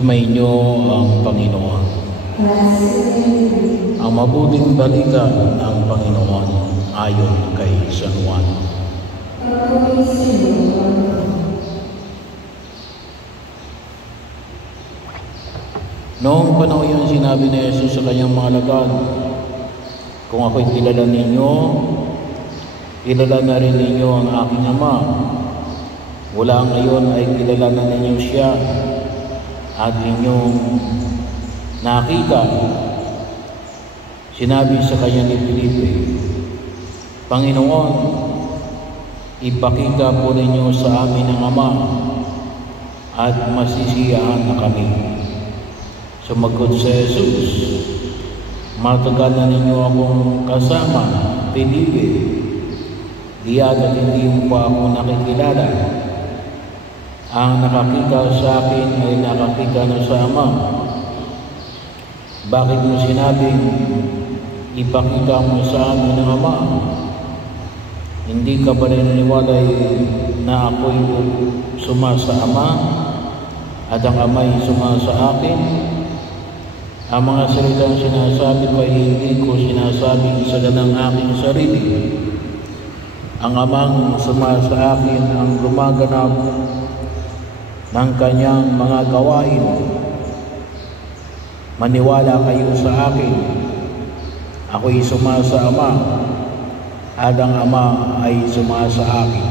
Sumainyo ang Panginoon. Ang mabuting balita ng Panginoon ayon kay San Juan. Noong panahon yun, sinabi ni Jesus sa kanyang mga alagad, kung ako'y kilala ninyo, kilala na rin ninyo ang aking Ama. Wala ngayon ay kilala na ninyo siya at inyong nakita. Sinabi sa kanya ni Felipe, Panginoon, ipakita po ninyo sa amin ang Ama at masisiyahan na kami. Sumagot si Jesus, matagal na ninyo akong kasama, Felipe, diya't hindi mo pa ako nakikilala. Ang nakakita sa akin ay nakakita na sa Ama. Bakit mo sinabing ipakita mo sa amin ang Ama? Hindi ka ba naniniwala na ako'y sumasa Ama at ang Ama'y sumasa akin? Ang mga salitang sinasabi ko ay hindi ko sinasabi sa ganang aking sarili. Ang Amang sumasa akin ang gumaganap ng kanyang mga gawain. Maniwala kayo sa akin. Ako'y sumasa Ama at ang Ama ay sumasa akin.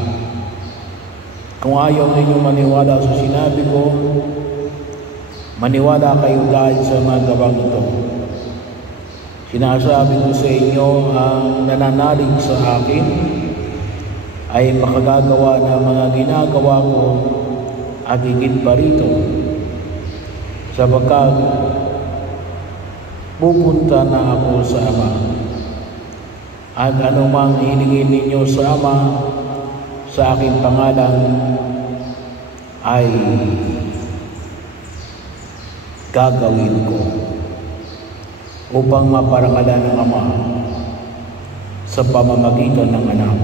Kung ayaw ninyo maniwala sa sinabi ko, maniwala kayo dahil sa mga gawang ito. Sinasabi ko sa inyo, ang nananalig sa akin ay makagagawa ng mga ginagawa ko at higit pa rito, sapagkat pupunta na ako sa Ama. At anumang hilingin ninyo sa Ama sa aking pangalan ay gagawin ko upang maparangalan ng Ama sa pamamagitan ng Anak.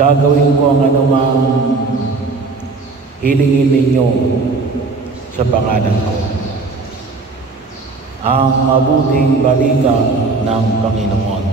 Gagawin ko ang anumang hilingin ninyo sa pangalan ko. Ang mabuting balita ng Panginoon.